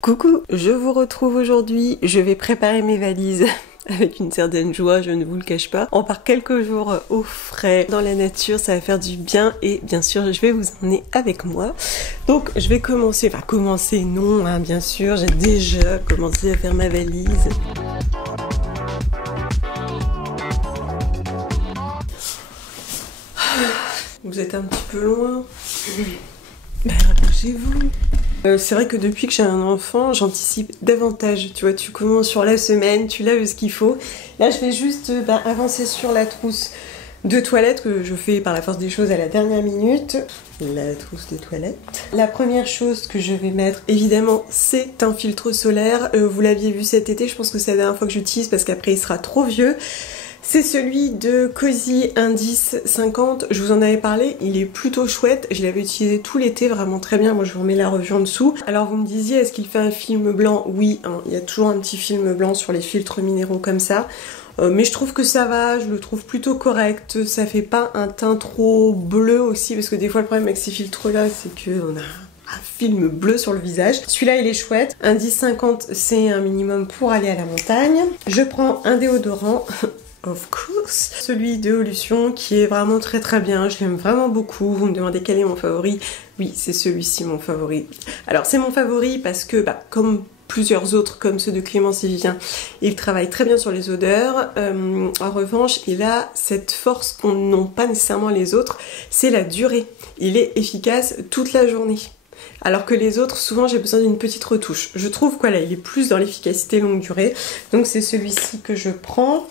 Coucou, je vous retrouve aujourd'hui, je vais préparer mes valises avec une certaine joie, je ne vous le cache pas. On part quelques jours au frais, dans la nature, ça va faire du bien et bien sûr je vais vous emmener avec moi. Donc je vais commencer, non hein, bien sûr, j'ai déjà commencé à faire ma valise. Vous êtes un petit peu loin. Ben, rapprochez-vous. C'est vrai que depuis que j'ai un enfant, j'anticipe davantage. Tu vois, tu commences sur la semaine, tu laves ce qu'il faut. Là, je vais juste avancer sur la trousse de toilette que je fais par la force des choses à la dernière minute. La trousse de toilette. La première chose que je vais mettre, évidemment, c'est un filtre solaire. Vous l'aviez vu cet été, je pense que c'est la dernière fois que j'utilise parce qu'après il sera trop vieux. C'est celui de Cozy Indice 50, je vous en avais parlé, il est plutôt chouette, je l'avais utilisé tout l'été, vraiment très bien, moi je vous remets la revue en dessous. Alors vous me disiez, est-ce qu'il fait un film blanc? Oui, hein, il y a toujours un petit film blanc sur les filtres minéraux comme ça, mais je trouve que ça va, je le trouve plutôt correct, ça fait pas un teint trop bleu aussi, parce que des fois le problème avec ces filtres là, c'est qu'on a un film bleu sur le visage. Celui-là il est chouette, Indice 50 c'est un minimum pour aller à la montagne. Je prends un déodorant. Of course, celui de Olution qui est vraiment très très bien, je l'aime vraiment beaucoup. Vous me demandez quel est mon favori? Oui, c'est celui-ci mon favori. Alors c'est mon favori parce que comme plusieurs autres comme ceux de Clémence et Vivien, il travaille très bien sur les odeurs. En revanche, il a cette force qu'ont n'ont pas nécessairement les autres, c'est la durée. Il est efficace toute la journée. Alors que les autres, souvent j'ai besoin d'une petite retouche. Je trouve qu'il est plus dans l'efficacité longue durée. Donc c'est celui-ci que je prends.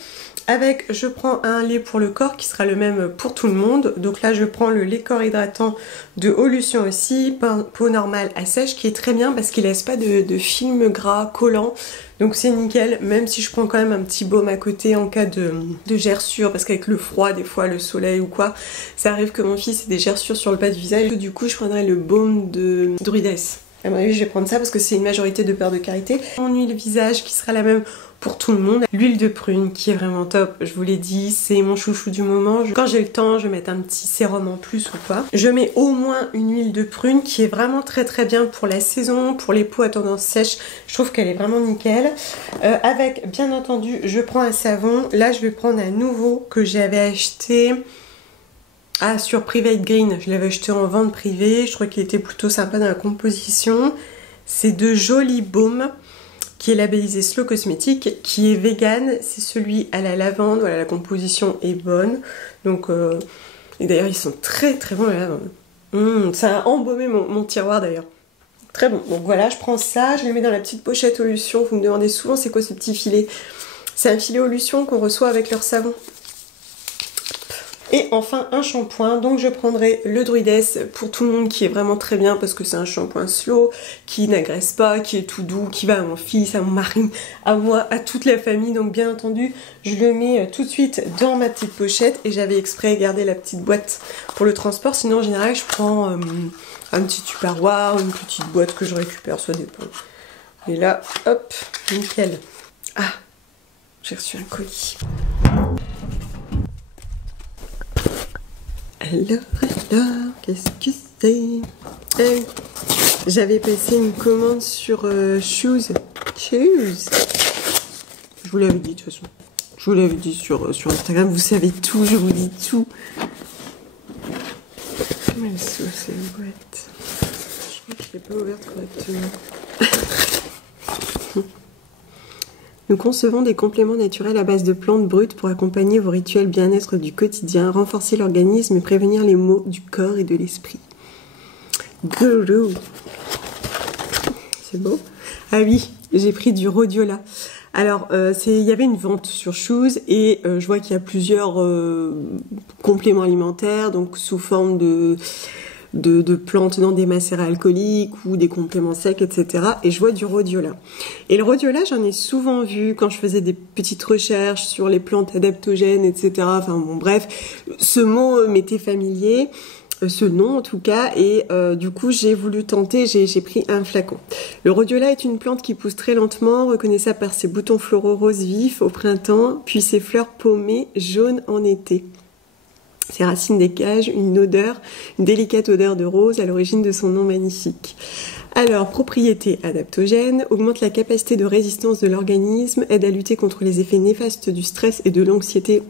Avec, je prends un lait pour le corps qui sera le même pour tout le monde. Donc là, je prends le lait corps hydratant de Olution aussi, peau normale à sèche, qui est très bien parce qu'il laisse pas de film gras collant. Donc c'est nickel, même si je prends quand même un petit baume à côté en cas de gerçure, parce qu'avec le froid, des fois le soleil ou quoi, ça arrive que mon fils ait des gerçures sur le bas du visage. Du coup, je prendrai le baume de Druides. À mon avis, je vais prendre ça parce que c'est une majorité de beurre de karité. Mon huile visage qui sera la même pour tout le monde. L'huile de prune qui est vraiment top, je vous l'ai dit, c'est mon chouchou du moment. Quand j'ai le temps, je vais mettre un petit sérum en plus ou quoi. Je mets au moins une huile de prune qui est vraiment très très bien pour la saison, pour les peaux à tendance sèche. Je trouve qu'elle est vraiment nickel. Avec, bien entendu, je prends un savon. Là, je vais prendre un nouveau que j'avais acheté... sur Private Green, je l'avais acheté en vente privée, je crois qu'il était plutôt sympa dans la composition. C'est de Joli Baume, qui est labellisé Slow Cosmétique, qui est vegan, c'est celui à la lavande, voilà, la composition est bonne. Donc, et d'ailleurs ils sont très très bons la lavande. Ça a embaumé mon tiroir d'ailleurs. Très bon, donc voilà, je prends ça, je le mets dans la petite pochette Olution. Vous me demandez souvent c'est quoi ce petit filet. C'est un filet Olution qu'on reçoit avec leur savon. Et enfin un shampoing, donc je prendrai le Druides pour tout le monde qui est vraiment très bien parce que c'est un shampoing slow, qui n'agresse pas, qui est tout doux, qui va à mon fils, à mon mari, à moi, à toute la famille. Donc bien entendu, je le mets tout de suite dans ma petite pochette et j'avais exprès gardé la petite boîte pour le transport. Sinon en général je prends un petit tupperware, une petite boîte que je récupère, ça dépend. Et là, hop, nickel. Ah, j'ai reçu un colis. Alors, qu'est-ce que c'est? J'avais passé une commande sur Shoes. Je vous l'avais dit de toute façon. Je vous l'avais dit sur Instagram, vous savez tout, je vous dis tout. Comment elle s'ouvre cette boîte? Je crois que je ne l'ai pas ouverte correctement. Nous concevons des compléments naturels à base de plantes brutes pour accompagner vos rituels bien-être du quotidien, renforcer l'organisme et prévenir les maux du corps et de l'esprit. Gourou. C'est beau. Ah oui, j'ai pris du rhodiola. Alors, il y avait une vente sur Shoes et je vois qu'il y a plusieurs compléments alimentaires, donc sous forme de plantes dans des macérats alcooliques ou des compléments secs, etc. Et je vois du rhodiola. Et le rhodiola, j'en ai souvent vu quand je faisais des petites recherches sur les plantes adaptogènes, etc. Enfin bon, bref, ce mot m'était familier, ce nom en tout cas, et du coup j'ai voulu tenter, j'ai pris un flacon. Le rhodiola est une plante qui pousse très lentement, reconnaissable par ses boutons floraux roses vifs au printemps, puis ses fleurs paumées jaunes en été. Ses racines dégagent une odeur, une délicate odeur de rose à l'origine de son nom magnifique. Alors, propriété adaptogène, augmente la capacité de résistance de l'organisme, aide à lutter contre les effets néfastes du stress et de l'anxiété,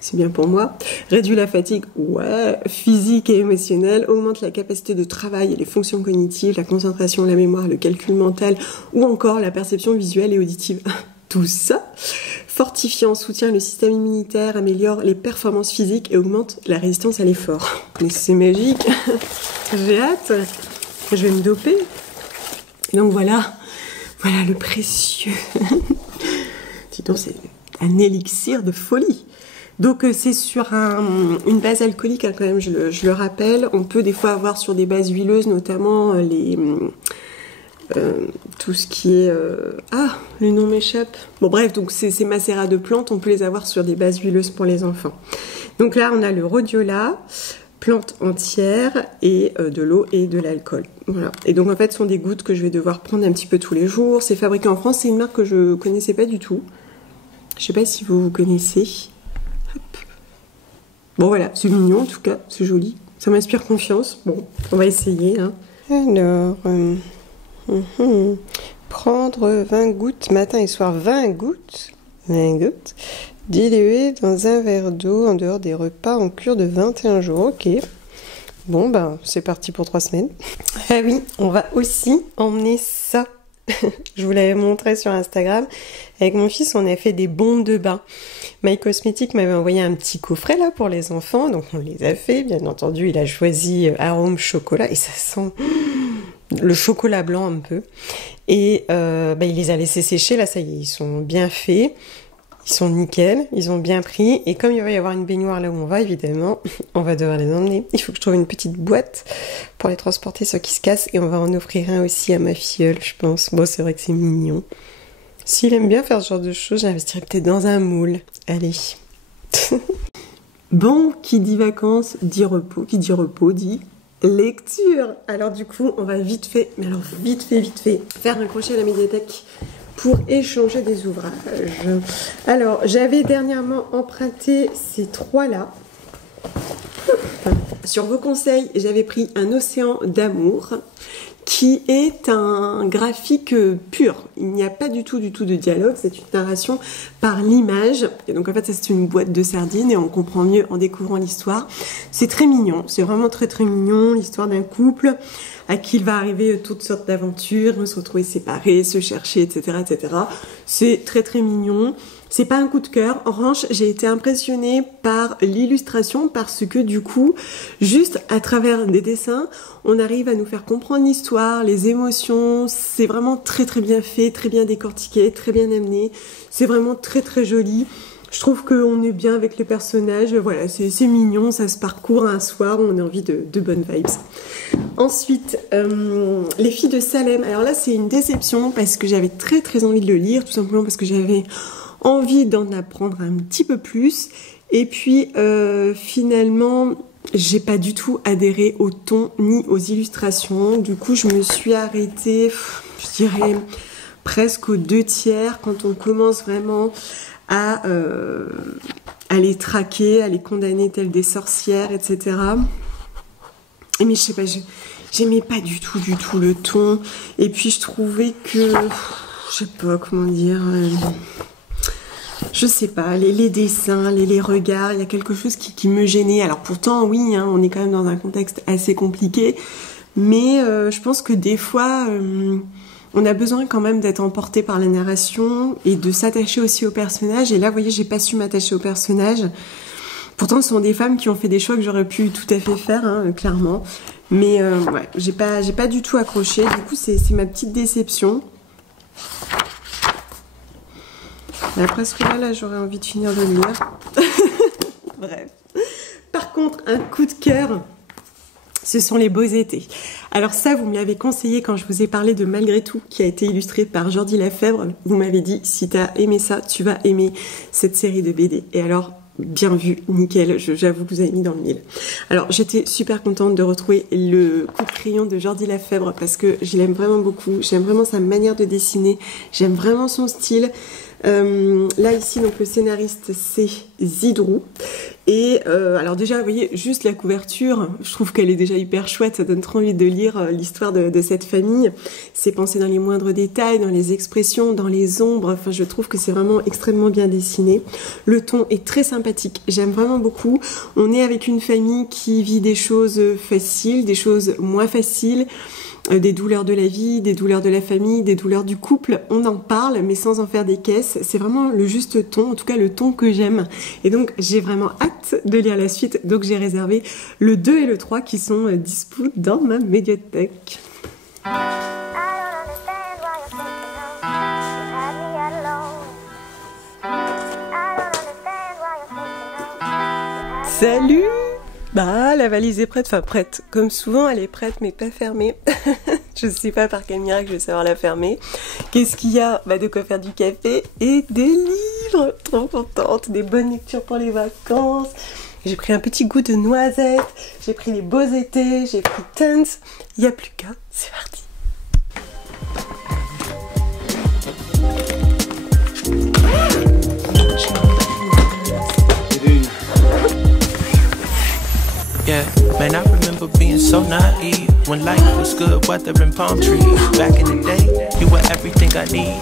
c'est bien pour moi, réduit la fatigue, ouais, physique et émotionnelle, augmente la capacité de travail et les fonctions cognitives, la concentration, la mémoire, le calcul mental ou encore la perception visuelle et auditive. Tout ça, fortifiant, soutient le système immunitaire, améliore les performances physiques et augmente la résistance à l'effort. Mais c'est magique, j'ai hâte. Je vais me doper. Donc voilà le précieux. Dis donc, c'est un élixir de folie. Donc c'est sur une base alcoolique, hein, quand même, je le rappelle. On peut des fois avoir sur des bases huileuses, notamment tout ce qui est... le nom m'échappe. Bon bref, donc ces macérats de plantes, on peut les avoir sur des bases huileuses pour les enfants. Donc là, on a le rhodiola, plante entière et de l'eau et de l'alcool. Voilà. Et donc en fait, ce sont des gouttes que je vais devoir prendre un petit peu tous les jours. C'est fabriqué en France, c'est une marque que je connaissais pas du tout. Je sais pas si vous connaissez. Hop. Bon voilà, c'est mignon en tout cas, c'est joli. Ça m'inspire confiance. Bon, on va essayer. Hein. Alors, prendre 20 gouttes matin et soir, 20 gouttes, dilué dans un verre d'eau en dehors des repas en cure de 21 jours. Ok. Bon, ben, c'est parti pour 3 semaines. Ah oui, on va aussi emmener ça. Je vous l'avais montré sur Instagram. Avec mon fils, on a fait des bombes de bain. My Cosmetics m'avait envoyé un petit coffret là pour les enfants. Donc on les a fait. Bien entendu, il a choisi arôme chocolat. Et ça sent le chocolat blanc un peu. Et il les a laissés sécher. Là, ça y est, ils sont bien faits. Ils sont nickel, ils ont bien pris. Et comme il va y avoir une baignoire là où on va, évidemment, on va devoir les emmener. Il faut que je trouve une petite boîte pour les transporter, ceux qui se cassent. Et on va en offrir un aussi à ma filleule, je pense. Bon, c'est vrai que c'est mignon. S'il aime bien faire ce genre de choses, j'investirais peut-être dans un moule. Allez. Bon, qui dit vacances, dit repos. Qui dit repos, dit lecture. Alors du coup, on va vite fait, faire un crochet à la médiathèque pour échanger des ouvrages. Alors, j'avais dernièrement emprunté ces 3-là. Sur vos conseils, j'avais pris Un océan d'amour, qui est un graphique pur. Il n'y a pas du tout de dialogue, c'est une narration par l'image. Et donc en fait, ça c'est une boîte de sardines et on comprend mieux en découvrant l'histoire. C'est très mignon, c'est vraiment très mignon, l'histoire d'un couple à qui il va arriver toutes sortes d'aventures, se retrouver séparés, se chercher, etc. C'est très mignon. C'est pas un coup de cœur. En revanche, j'ai été impressionnée par l'illustration parce que du coup, juste à travers des dessins, on arrive à nous faire comprendre l'histoire, les émotions. C'est vraiment très bien fait, très bien décortiqué, très bien amené. C'est vraiment très joli. Je trouve qu'on est bien avec les personnages. Voilà, c'est mignon, ça se parcourt un soir, on a envie de bonnes vibes. Ensuite, Les filles de Salem. Alors là, c'est une déception parce que j'avais très envie de le lire, tout simplement parce que j'avais envie d'en apprendre un petit peu plus. Et puis, finalement, j'ai pas du tout adhéré au ton ni aux illustrations. Du coup, je me suis arrêtée, je dirais, presque aux 2/3 quand on commence vraiment à les traquer, à les condamner telles des sorcières, etc. Mais je sais pas, j'aimais pas du tout le ton. Et puis je trouvais que, je sais pas comment dire, je sais pas, les dessins, les regards, il y a quelque chose qui me gênait. Alors pourtant, oui, hein, on est quand même dans un contexte assez compliqué, mais je pense que des fois... on a besoin quand même d'être emporté par la narration et de s'attacher aussi aux personnages. Et là, vous voyez, j'ai pas su m'attacher aux personnages. Pourtant, ce sont des femmes qui ont fait des choix que j'aurais pu tout à fait faire, hein, clairement. Mais ouais, j'ai pas du tout accroché. Du coup, c'est ma petite déception. Après ce là j'aurais envie de finir de le lire. Bref. Par contre, un coup de cœur... ce sont les beaux étés. Alors ça, vous me l'avez conseillé quand je vous ai parlé de Malgré tout, qui a été illustré par Jordi Lafèvre. Vous m'avez dit, si t'as aimé ça, tu vas aimer cette série de BD. Et alors, bien vu, nickel, j'avoue que vous avez mis dans le mille. Alors, j'étais super contente de retrouver le coup de crayon de Jordi Lafèvre parce que je l'aime vraiment beaucoup. J'aime vraiment sa manière de dessiner. J'aime vraiment son style. Là ici donc le scénariste c'est Zidrou. Et alors déjà vous voyez juste la couverture, je trouve qu'elle est déjà hyper chouette, ça donne trop envie de lire l'histoire de cette famille. C'est pensé dans les moindres détails, dans les expressions, dans les ombres, enfin je trouve que c'est vraiment extrêmement bien dessiné. Le ton est très sympathique, j'aime vraiment beaucoup. On est avec une famille qui vit des choses faciles, des choses moins faciles, des douleurs de la vie, des douleurs de la famille, des douleurs du couple, on en parle mais sans en faire des caisses, c'est vraiment le juste ton, en tout cas le ton que j'aime. Et donc j'ai vraiment hâte de lire la suite, donc j'ai réservé le 2 et le 3 qui sont dispo dans ma médiathèque. Salut! Bah, la valise est prête, enfin prête. Comme souvent, elle est prête, mais pas fermée. Je sais pas par quel miracle je vais savoir la fermer. Qu'est-ce qu'il y a? Bah, de quoi faire du café et des livres. Trop contente. Des bonnes lectures pour les vacances. J'ai pris un petit goût de noisette. J'ai pris les beaux étés. J'ai pris Tons. Il n'y a plus qu'à. C'est parti. Yeah, man, I remember being so naive when life was good, weather and palm trees. Back in the day, you were everything I need.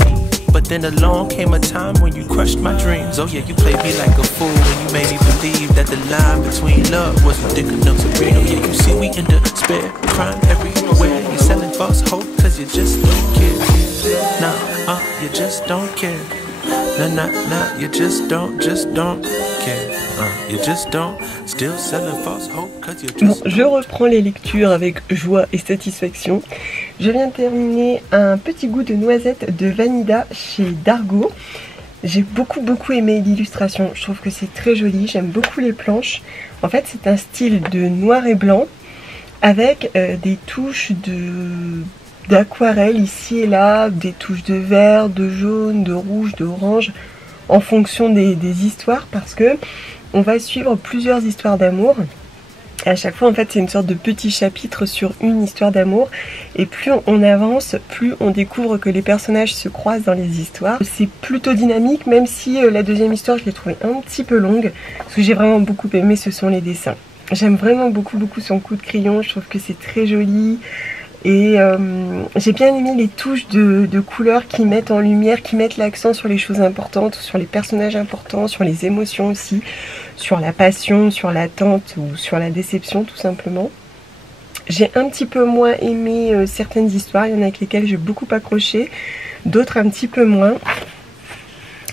But then along came a time when you crushed my dreams. Oh yeah, you played me like a fool and you made me believe that the line between love was ridiculous and real. Yeah, you see we in despair, crime everywhere. You're selling false hope cause you just don't care. Nah, you just don't care. Nah, you just don't care. You just don't, still selling false hope cause you just... Bon, je reprends les lectures avec joie et satisfaction. Je viens de terminer un petit goût de noisette de Vanida chez Dargaud. J'ai beaucoup aimé l'illustration, je trouve que c'est très joli, j'aime beaucoup les planches. En fait c'est un style de noir et blanc avec des touches d'aquarelle ici et là, des touches de vert, de jaune, de rouge, d'orange en fonction des histoires parce que on va suivre plusieurs histoires d'amour. À chaque fois en fait c'est une sorte de petit chapitre sur une histoire d'amour et plus on avance, plus on découvre que les personnages se croisent dans les histoires. C'est plutôt dynamique même si la deuxième histoire je l'ai trouvée un petit peu longue. Ce que j'ai vraiment beaucoup aimé ce sont les dessins. J'aime vraiment beaucoup son coup de crayon, je trouve que c'est très joli. Et j'ai bien aimé les touches de couleurs qui mettent en lumière, qui mettent l'accent sur les choses importantes, sur les personnages importants, sur les émotions aussi, sur la passion, sur l'attente ou sur la déception tout simplement. J'ai un petit peu moins aimé certaines histoires, il y en a avec lesquelles j'ai beaucoup accroché, d'autres un petit peu moins.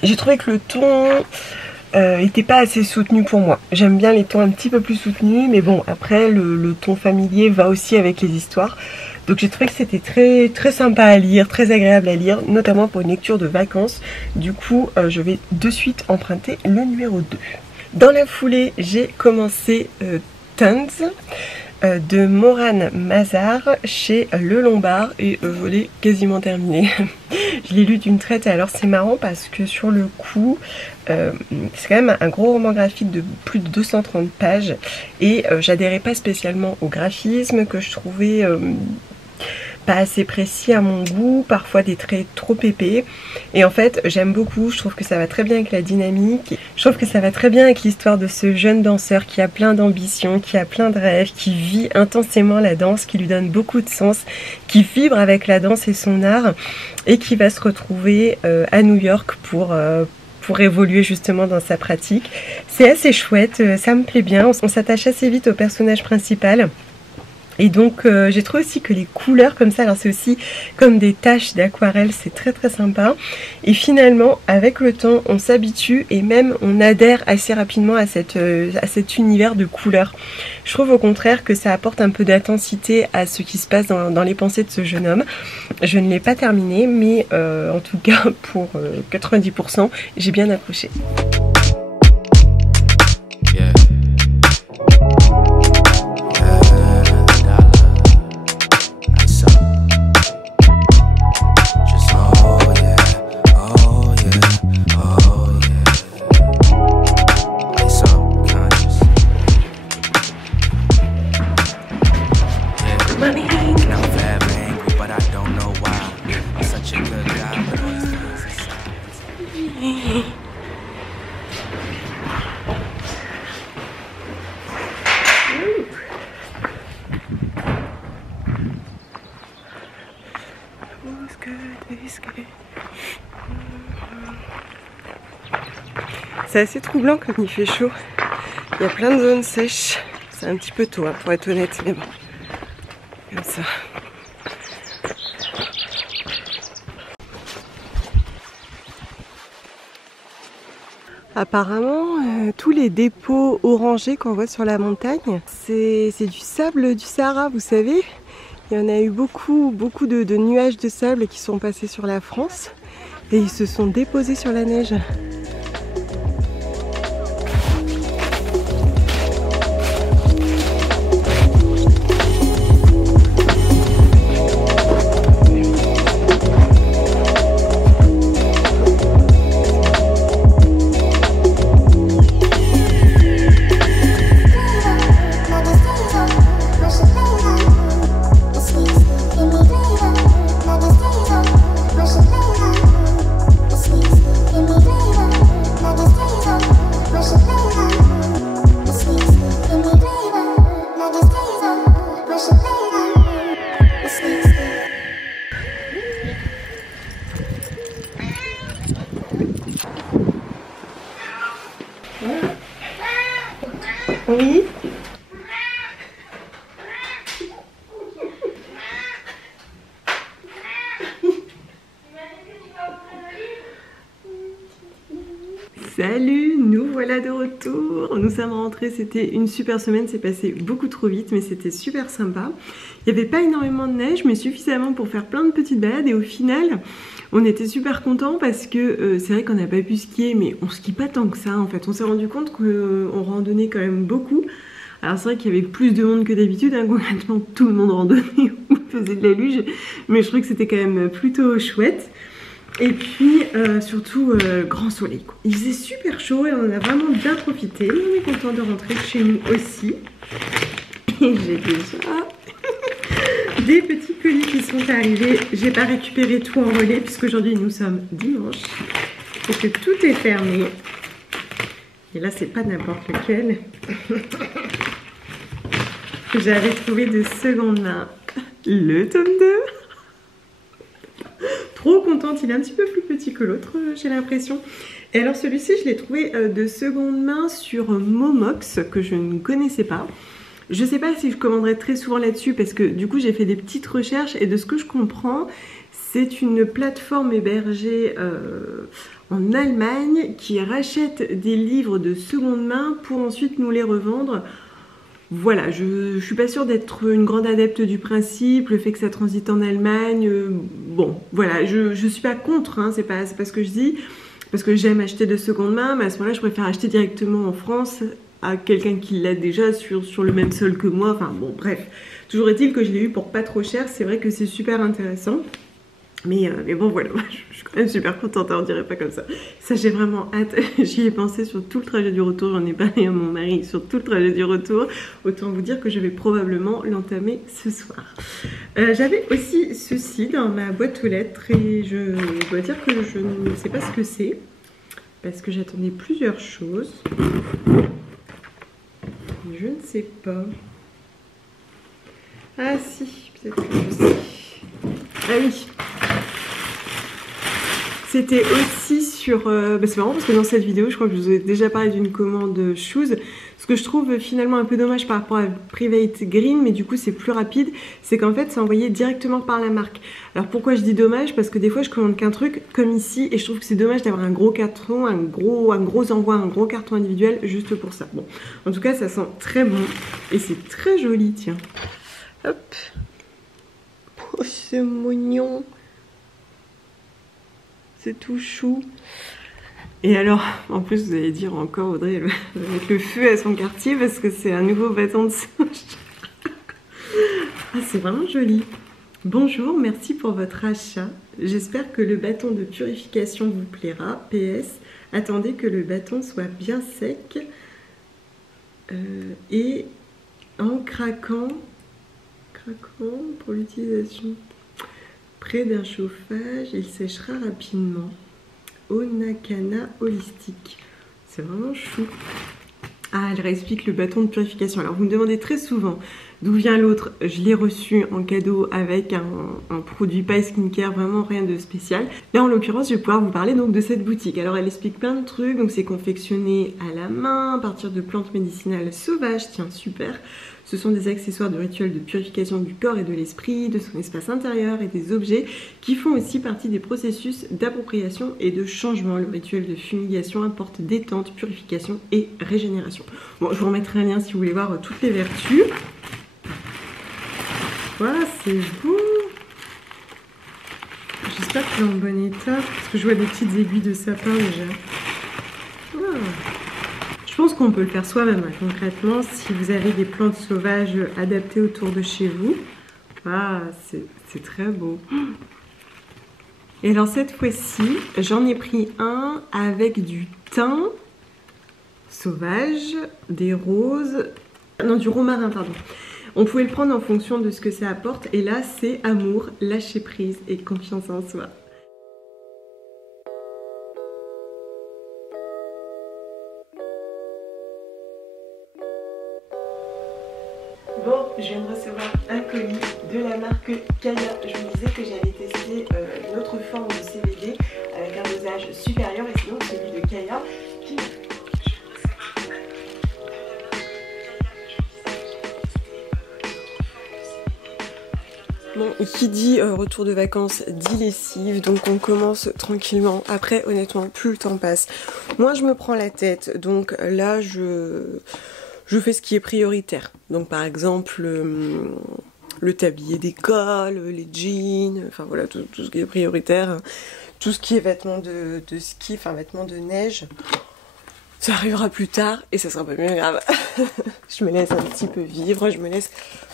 J'ai trouvé que le ton était pas assez soutenu pour moi. J'aime bien les tons un petit peu plus soutenus, mais bon après le ton familier va aussi avec les histoires. Donc j'ai trouvé que c'était très sympa à lire, très agréable à lire, notamment pour une lecture de vacances. Du coup, je vais de suite emprunter le numéro 2. Dans la foulée, j'ai commencé Tons de Morane Mazar chez Le Lombard et je l'ai quasiment terminé. Je l'ai lu d'une traite et alors c'est marrant parce que sur le coup, c'est quand même un gros roman graphique de plus de 230 pages et j'adhérais pas spécialement au graphisme que je trouvais... pas assez précis à mon goût, parfois des traits trop épais. Et en fait, j'aime beaucoup, je trouve que ça va très bien avec la dynamique. Je trouve que ça va très bien avec l'histoire de ce jeune danseur qui a plein d'ambition, qui a plein de rêves, qui vit intensément la danse, qui lui donne beaucoup de sens, qui vibre avec la danse et son art, et qui va se retrouver à New York pour évoluer justement dans sa pratique. C'est assez chouette, ça me plaît bien, on s'attache assez vite au personnage principal. Et donc j'ai trouvé aussi que les couleurs comme ça, alors c'est aussi comme des taches d'aquarelle, c'est très sympa. Et finalement avec le temps on s'habitue et même on adhère assez rapidement à cet univers de couleurs. Je trouve au contraire que ça apporte un peu d'intensité à ce qui se passe dans les pensées de ce jeune homme. Je ne l'ai pas terminé mais en tout cas pour 90% j'ai bien accroché. C'est assez troublant comme il fait chaud. Il y a plein de zones sèches. C'est un petit peu tôt hein, pour être honnête, mais bon. Comme ça. Apparemment, tous les dépôts orangés qu'on voit sur la montagne, c'est du sable du Sahara, vous savez. Il y en a eu beaucoup de nuages de sable qui sont passés sur la France et ils se sont déposés sur la neige. Oui. Salut, nous voilà de retour. Nous sommes rentrés, c'était une super semaine, c'est passé beaucoup trop vite mais c'était super sympa. Il n'y avait pas énormément de neige mais suffisamment pour faire plein de petites balades et au final on était super contents parce que c'est vrai qu'on n'a pas pu skier mais on skie pas tant que ça en fait. On s'est rendu compte qu'on randonnait quand même beaucoup. Alors c'est vrai qu'il y avait plus de monde que d'habitude, hein. Concrètement tout le monde randonnait ou faisait de la luge mais je trouvais que c'était quand même plutôt chouette. Et puis surtout grand soleil quoi. Il faisait super chaud et on en a vraiment bien profité. On est content de rentrer chez nous aussi. Et j'ai déjà des petits colis qui sont arrivés. J'ai pas récupéré tout en relais puisque aujourd'hui nous sommes dimanche et que tout est fermé. Et là c'est pas n'importe lequel. J'avais trouvé de seconde main le tome 2. Trop contente, il est un petit peu plus petit que l'autre, j'ai l'impression. Et alors celui-ci, je l'ai trouvé de seconde main sur Momox, que je ne connaissais pas. Je sais pas si je commanderai très souvent là-dessus, parce que du coup j'ai fait des petites recherches, et de ce que je comprends, c'est une plateforme hébergée en Allemagne, qui rachète des livres de seconde main pour ensuite nous les revendre. Voilà, je suis pas sûre d'être une grande adepte du principe, le fait que ça transite en Allemagne, bon, voilà, je suis pas contre, hein, c'est pas ce que je dis, parce que j'aime acheter de seconde main, mais à ce moment-là, je préfère acheter directement en France à quelqu'un qui l'a déjà sur le même sol que moi, enfin bon, bref. Toujours est-il que je l'ai eu pour pas trop cher, c'est vrai que c'est super intéressant. Mais bon voilà, je suis quand même super contente, on dirait pas comme ça. Ça j'ai vraiment hâte, j'y ai pensé sur tout le trajet du retour, j'en ai parlé à mon mari sur tout le trajet du retour. Autant vous dire que je vais probablement l'entamer ce soir. J'avais aussi ceci dans ma boîte aux lettres et je dois dire que je ne sais pas ce que c'est. Parce que j'attendais plusieurs choses. Je ne sais pas. Ah si, peut-être que je sais. Ah oui. C'était aussi sur... c'est marrant parce que dans cette vidéo, je crois que je vous ai déjà parlé d'une commande shoes. Ce que je trouve finalement un peu dommage par rapport à Private Green, mais du coup c'est plus rapide, c'est qu'en fait c'est envoyé directement par la marque. Alors pourquoi je dis dommage? Parce que des fois je commande qu'un truc comme ici et je trouve que c'est dommage d'avoir un gros carton, un gros envoi, un gros carton individuel juste pour ça. Bon, en tout cas ça sent très bon et c'est très joli, tiens. Hop. Oh, c'est mignon. C'est tout chou. Et alors, en plus vous allez dire encore Audrey, elle va mettre le feu à son quartier parce que c'est un nouveau bâton de singe. Ah, c'est vraiment joli. Bonjour, merci pour votre achat. J'espère que le bâton de purification vous plaira. PS, attendez que le bâton soit bien sec et en craquant pour l'utilisation. Près d'un chauffage, il séchera rapidement. Onakana Holistique. C'est vraiment chou. Ah, elle réexplique le bâton de purification. Alors, vous me demandez très souvent d'où vient l'autre. Je l'ai reçu en cadeau avec un produit Paille Skincare, vraiment rien de spécial. Là, en l'occurrence, je vais pouvoir vous parler donc de cette boutique. Alors, elle explique plein de trucs. Donc, c'est confectionné à la main, à partir de plantes médicinales sauvages. Tiens, super. Ce sont des accessoires de rituels de purification du corps et de l'esprit, de son espace intérieur et des objets qui font aussi partie des processus d'appropriation et de changement. Le rituel de fumigation apporte détente, purification et régénération. Bon, je vous remettrai un lien si vous voulez voir toutes les vertus. Voilà, c'est beau. J'espère qu'il est en bon état, parce que je vois des petites aiguilles de sapin déjà. Voilà. Je pense qu'on peut le faire soi-même, hein, concrètement, si vous avez des plantes sauvages adaptées autour de chez vous. Ah, c'est très beau. Et alors cette fois-ci, j'en ai pris un avec du thym sauvage, des roses, non, du romarin, pardon. On pouvait le prendre en fonction de ce que ça apporte. Et là, c'est amour, lâcher prise et confiance en soi. Bon, je viens de recevoir un colis de la marque Kaya. Je vous disais que j'allais tester une autre forme de CBD avec un dosage supérieur, et sinon celui de Kaya qui... Bon, qui dit retour de vacances dit lessive, donc on commence tranquillement. Après, honnêtement, plus le temps passe, moins je me prends la tête. Donc là, je fais ce qui est prioritaire. Donc par exemple, le tablier d'école, les jeans, enfin voilà, tout ce qui est prioritaire. Tout ce qui est vêtements de ski, enfin vêtements de neige, ça arrivera plus tard et ça sera pas bien grave. Je me laisse un petit peu vivre, je me laisse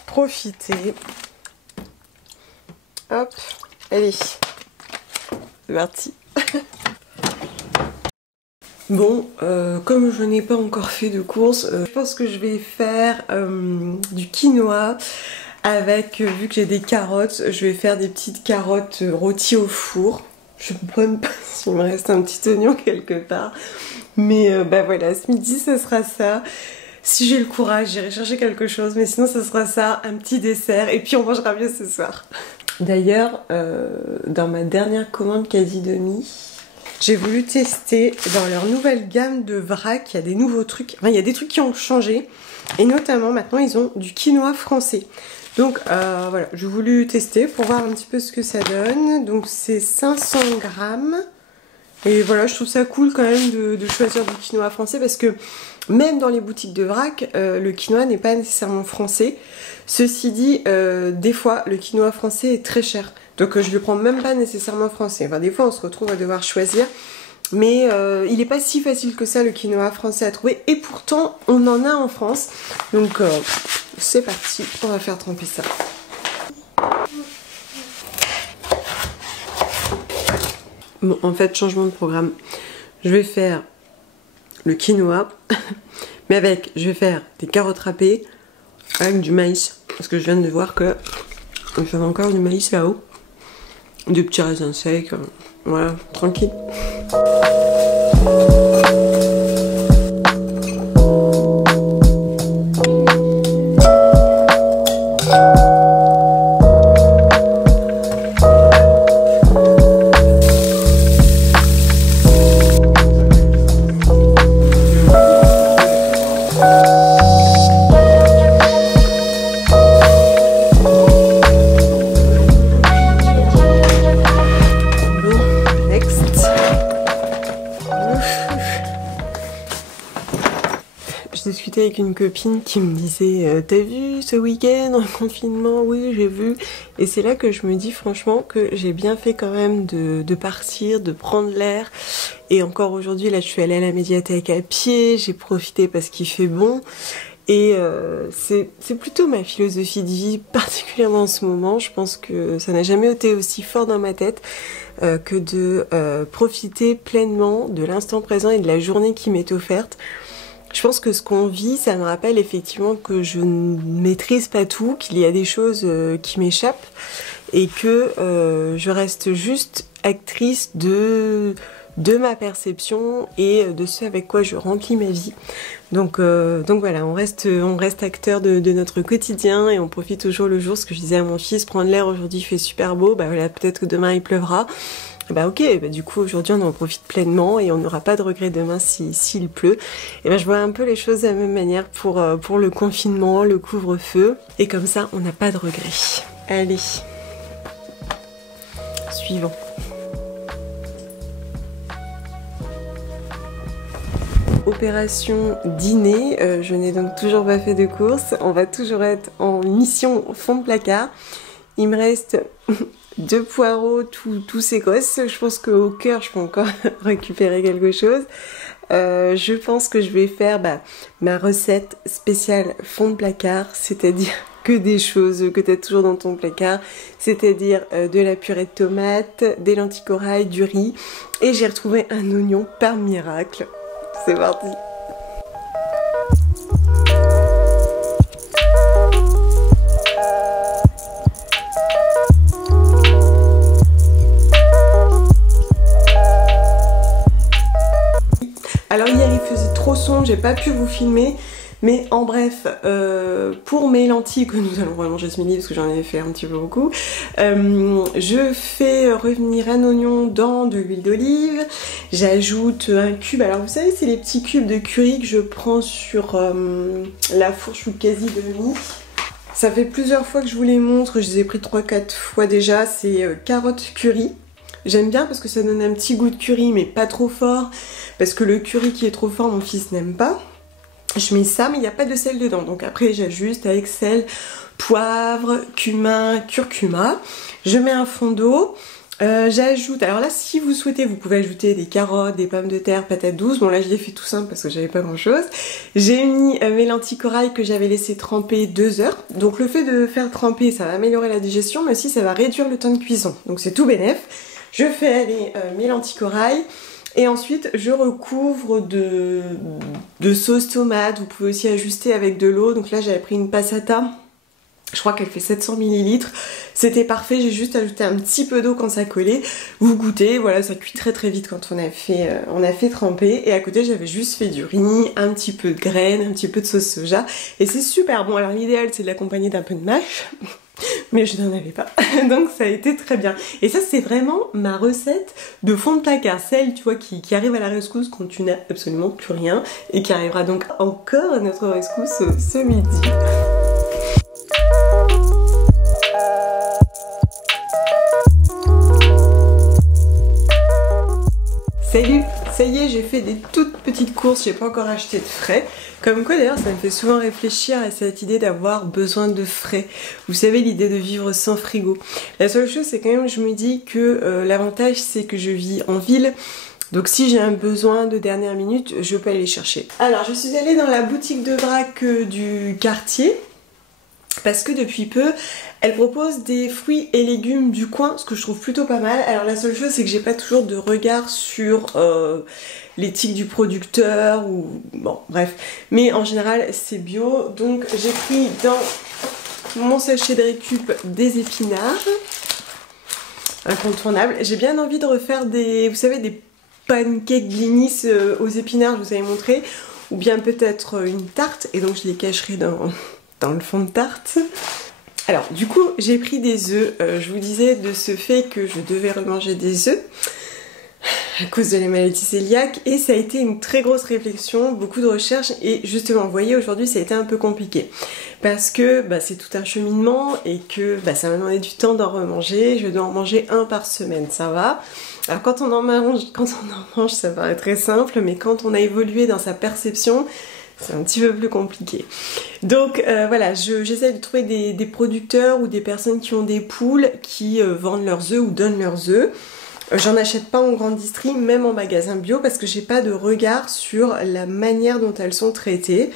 profiter. Hop, allez, c'est parti. Bon, comme je n'ai pas encore fait de course, je pense que je vais faire du quinoa avec, vu que j'ai des carottes, je vais faire des petites carottes rôties au four. Je ne sais même pas s'il me reste un petit oignon quelque part, mais bah voilà, ce midi ce sera ça. Si j'ai le courage, j'irai chercher quelque chose, mais sinon ce sera ça, un petit dessert, et puis on mangera mieux ce soir. D'ailleurs, dans ma dernière commande quasi demi, j'ai voulu tester dans leur nouvelle gamme de vrac, il y a des nouveaux trucs, enfin il y a des trucs qui ont changé, et notamment maintenant ils ont du quinoa français. Donc voilà, j'ai voulu tester pour voir un petit peu ce que ça donne. Donc c'est 500 grammes. Et voilà, je trouve ça cool quand même de choisir du quinoa français parce que même dans les boutiques de vrac, le quinoa n'est pas nécessairement français. Ceci dit, des fois, le quinoa français est très cher. Donc je le prends même pas nécessairement français. Enfin, des fois, on se retrouve à devoir choisir. Mais il n'est pas si facile que ça, le quinoa français à trouver. Et pourtant, on en a en France. Donc c'est parti, on va faire tremper ça. Bon, en fait, changement de programme. Je vais faire le quinoa, mais avec, je vais faire des carottes râpées avec du maïs. Parce que je viens de voir que j'avais encore du maïs là-haut. Des petits raisins secs, voilà, tranquille. Je discutais avec une copine qui me disait t'as vu ce week-end en confinement? Oui, j'ai vu. Et c'est là que je me dis franchement que j'ai bien fait quand même de partir, de prendre l'air. Et encore aujourd'hui, là je suis allée à la médiathèque à pied, j'ai profité parce qu'il fait bon. Et c'est plutôt ma philosophie de vie, particulièrement en ce moment. Je pense que ça n'a jamais été aussi fort dans ma tête que de profiter pleinement de l'instant présent et de la journée qui m'est offerte. Je pense que ce qu'on vit, ça me rappelle effectivement que je ne maîtrise pas tout, qu'il y a des choses qui m'échappent et que je reste juste actrice de de ma perception et de ce avec quoi je remplis ma vie. Donc voilà, on reste acteur de notre quotidien et on profite toujours le jour. Ce que je disais à mon fils, prendre l'air aujourd'hui il fait super beau, bah voilà, peut-être que demain il pleuvra. Bah ok, bah du coup aujourd'hui on en profite pleinement et on n'aura pas de regret demain s'il pleut. Et ben je vois un peu les choses de la même manière pour le confinement, le couvre-feu. Et comme ça on n'a pas de regrets. Allez, suivant. Opération dîner, je n'ai donc toujours pas fait de course. On va toujours être en mission fond de placard. Il me reste 2 poireaux, tous ces gosses. Je pense qu'au cœur, je peux encore récupérer quelque chose. Je pense que je vais faire ma recette spéciale fond de placard, c'est-à-dire que des choses que tu as toujours dans ton placard, c'est-à-dire de la purée de tomates, des lentilles corail, du riz, et j'ai retrouvé un oignon par miracle. C'est parti! Alors hier il faisait trop sombre, j'ai pas pu vous filmer, mais en bref, pour mes lentilles que nous allons rallonger ce midi parce que j'en ai fait un petit peu beaucoup, je fais revenir un oignon dans de l'huile d'olive, j'ajoute un cube, alors vous savez c'est les petits cubes de curry que je prends sur la fourche ou quasi demi. Ça fait plusieurs fois que je vous les montre, je les ai pris 3-4 fois déjà, c'est carottes curry. J'aime bien parce que ça donne un petit goût de curry mais pas trop fort, parce que le curry qui est trop fort mon fils n'aime pas. Je mets ça mais il n'y a pas de sel dedans, donc après j'ajuste avec sel, poivre, cumin, curcuma. Je mets un fond d'eau, j'ajoute, alors là si vous souhaitez vous pouvez ajouter des carottes, des pommes de terre, patates douces. Bon là je l'ai fait tout simple parce que j'avais pas grand chose. J'ai mis mes lentilles corail que j'avais laissé tremper 2 heures, donc le fait de faire tremper ça va améliorer la digestion mais aussi ça va réduire le temps de cuisson, donc c'est tout bénef. Je fais aller mes lentilles corail et ensuite je recouvre de sauce tomate. Vous pouvez aussi ajuster avec de l'eau. Donc là j'avais pris une passata, je crois qu'elle fait 700 ml. C'était parfait, j'ai juste ajouté un petit peu d'eau quand ça collait. Vous goûtez, voilà, ça cuit très très vite quand on a fait tremper. Et à côté j'avais juste fait du riz, un petit peu de graines, un petit peu de sauce soja. Et c'est super bon. Alors l'idéal c'est de l'accompagner d'un peu de mâche. Mais je n'en avais pas, donc ça a été très bien. Et ça c'est vraiment ma recette de fond de placard, celle tu vois qui arrive à la rescousse quand tu n'as absolument plus rien, et qui arrivera donc encore à notre rescousse ce midi. Salut! Ça y est, j'ai fait des toutes petites courses, j'ai pas encore acheté de frais. Comme quoi d'ailleurs, ça me fait souvent réfléchir à cette idée d'avoir besoin de frais. Vous savez, l'idée de vivre sans frigo. La seule chose, c'est quand même, je me dis que l'avantage, c'est que je vis en ville. Donc si j'ai un besoin de dernière minute, je peux aller les chercher. Alors, je suis allée dans la boutique de vrac du quartier. Parce que depuis peu, elle propose des fruits et légumes du coin, ce que je trouve plutôt pas mal. Alors la seule chose, c'est que j'ai pas toujours de regard sur l'éthique du producteur ou... bon, bref. Mais en général, c'est bio. Donc j'ai pris dans mon sachet de récup des épinards. Incontournable. J'ai bien envie de refaire des... vous savez, des pancakes blinis aux épinards, je vous avais montré. Ou bien peut-être une tarte. Et donc je les cacherai dans le fond de tarte. Alors du coup j'ai pris des œufs, je vous disais de ce fait que je devais remanger des œufs à cause de la maladie cœliaque, et ça a été une très grosse réflexion, beaucoup de recherches, et justement vous voyez aujourd'hui ça a été un peu compliqué parce que c'est tout un cheminement et que ça m'a demandé du temps d'en remanger. Je dois en manger un par semaine, ça va. Alors quand on en mange ça paraît très simple, mais quand on a évolué dans sa perception c'est un petit peu plus compliqué. Donc voilà, j'essaie de trouver des producteurs ou des personnes qui ont des poules qui vendent leurs œufs ou donnent leurs œufs. J'en achète pas en grande distrie, même en magasin bio, parce que j'ai pas de regard sur la manière dont elles sont traitées.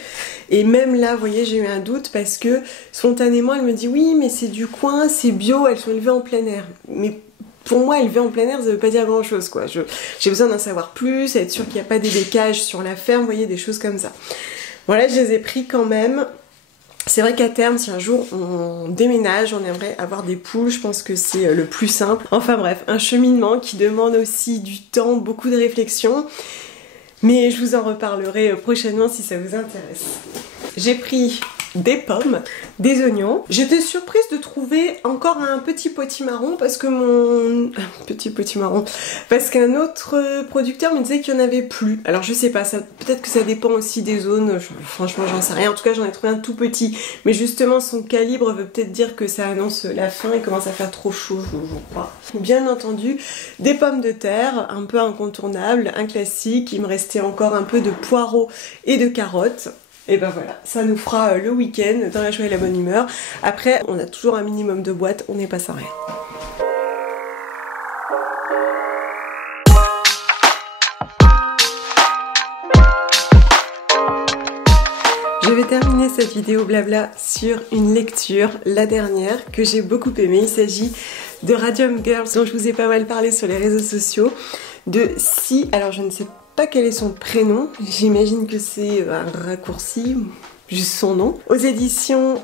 Et même là, vous voyez, j'ai eu un doute parce que spontanément, elle me dit oui, mais c'est du coin, c'est bio, elles sont élevées en plein air. Mais pour moi, élever en plein air, ça veut pas dire grand chose, quoi. J'ai besoin d'en savoir plus, être sûr qu'il n'y a pas des bécages sur la ferme, vous voyez, des choses comme ça. Voilà, je les ai pris quand même. C'est vrai qu'à terme, si un jour on déménage, on aimerait avoir des poules, je pense que c'est le plus simple. Enfin bref, un cheminement qui demande aussi du temps, beaucoup de réflexion. Mais je vous en reparlerai prochainement si ça vous intéresse. J'ai pris des pommes, des oignons. J'étais surprise de trouver encore un petit potimarron parce que parce qu'un autre producteur me disait qu'il n'y en avait plus. Alors je sais pas, peut-être que ça dépend aussi des zones, franchement j'en sais rien. En tout cas j'en ai trouvé un tout petit, mais justement son calibre veut peut-être dire que ça annonce la fin et commence à faire trop chaud, je crois. Bien entendu, des pommes de terre, un peu incontournables, un classique. Il me restait encore un peu de poireaux et de carottes. Et ben voilà, ça nous fera le week-end dans la joie et la bonne humeur. Après, on a toujours un minimum de boîtes, on n'est pas sans rien. Je vais terminer cette vidéo blabla sur une lecture, la dernière, que j'ai beaucoup aimée. Il s'agit de Radium Girls, dont je vous ai pas mal parlé sur les réseaux sociaux, de Si, alors je ne sais pas quel est son prénom, j'imagine que c'est un raccourci, juste son nom. Aux éditions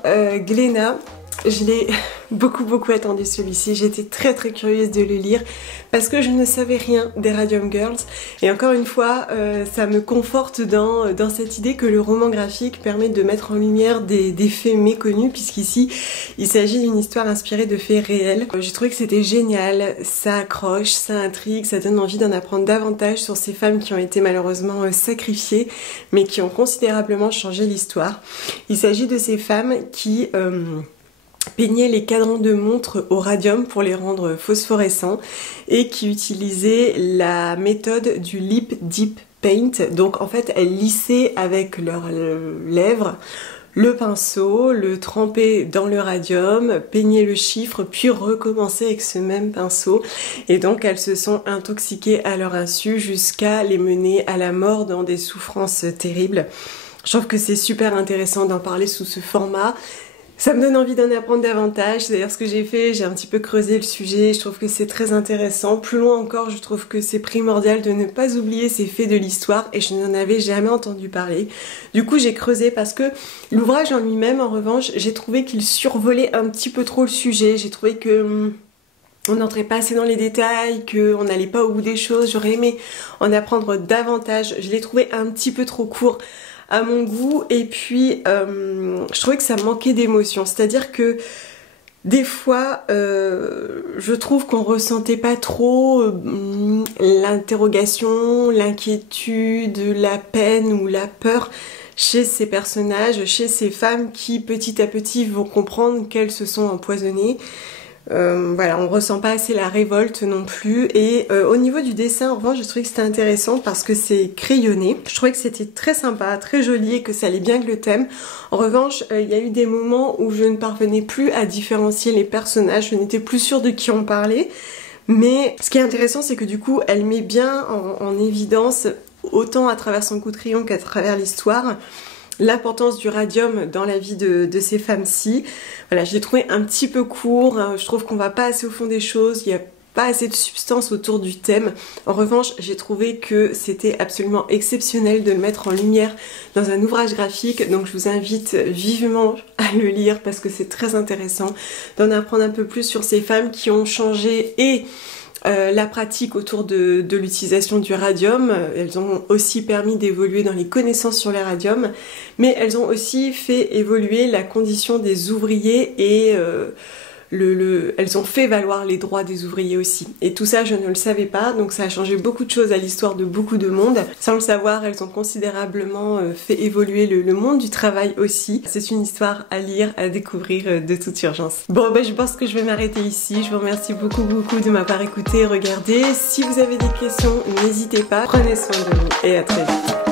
Glénat, je l'ai beaucoup attendu celui-ci, j'étais très curieuse de le lire parce que je ne savais rien des Radium Girls et encore une fois ça me conforte dans cette idée que le roman graphique permet de mettre en lumière des faits méconnus, puisqu'ici il s'agit d'une histoire inspirée de faits réels. J'ai trouvé que c'était génial, ça accroche, ça intrigue, ça donne envie d'en apprendre davantage sur ces femmes qui ont été malheureusement sacrifiées mais qui ont considérablement changé l'histoire. Il s'agit de ces femmes qui peignaient les cadrans de montres au radium pour les rendre phosphorescents et qui utilisaient la méthode du lip deep paint. Donc en fait elles lissaient avec leurs lèvres le pinceau, le trempaient dans le radium, peignaient le chiffre puis recommençaient avec ce même pinceau et donc elles se sont intoxiquées à leur insu jusqu'à les mener à la mort dans des souffrances terribles. Je trouve que c'est super intéressant d'en parler sous ce format. Ça me donne envie d'en apprendre davantage, c'est d'ailleurs ce que j'ai fait, j'ai un petit peu creusé le sujet, je trouve que c'est très intéressant. Plus loin encore, je trouve que c'est primordial de ne pas oublier ces faits de l'histoire et je n'en avais jamais entendu parler. Du coup j'ai creusé parce que l'ouvrage en lui-même, en revanche, j'ai trouvé qu'il survolait un petit peu trop le sujet, j'ai trouvé que on n'entrait pas assez dans les détails, qu'on n'allait pas au bout des choses, j'aurais aimé en apprendre davantage, je l'ai trouvé un petit peu trop court à mon goût et puis je trouvais que ça manquait d'émotion, c'est-à-dire que des fois je trouve qu'on ressentait pas trop l'interrogation, l'inquiétude, la peine ou la peur chez ces personnages, chez ces femmes qui petit à petit vont comprendre qu'elles se sont empoisonnées. Voilà, on ressent pas assez la révolte non plus et au niveau du dessin en revanche je trouvais que c'était intéressant parce que c'est crayonné, je trouvais que c'était très sympa, très joli et que ça allait bien avec le thème. En revanche il y a eu des moments où je ne parvenais plus à différencier les personnages, je n'étais plus sûre de qui on parlait, mais ce qui est intéressant c'est que du coup elle met bien en évidence, autant à travers son coup de crayon qu'à travers l'histoire, l'importance du radium dans la vie de ces femmes-ci. Voilà, je l'ai trouvé un petit peu court, hein, je trouve qu'on va pas assez au fond des choses, il n'y a pas assez de substance autour du thème. En revanche, j'ai trouvé que c'était absolument exceptionnel de le mettre en lumière dans un ouvrage graphique, donc je vous invite vivement à le lire parce que c'est très intéressant d'en apprendre un peu plus sur ces femmes qui ont changé et la pratique autour de l'utilisation du radium. Elles ont aussi permis d'évoluer dans les connaissances sur les radiums, mais elles ont aussi fait évoluer la condition des ouvriers et elles ont fait valoir les droits des ouvriers aussi. Et tout ça, je ne le savais pas, donc ça a changé beaucoup de choses à l'histoire de beaucoup de monde. Sans le savoir, elles ont considérablement fait évoluer le monde du travail aussi. C'est une histoire à lire, à découvrir de toute urgence. Bon, je pense que je vais m'arrêter ici. Je vous remercie beaucoup de m'avoir écouté et regardé. Si vous avez des questions, n'hésitez pas. Prenez soin de vous et à très vite.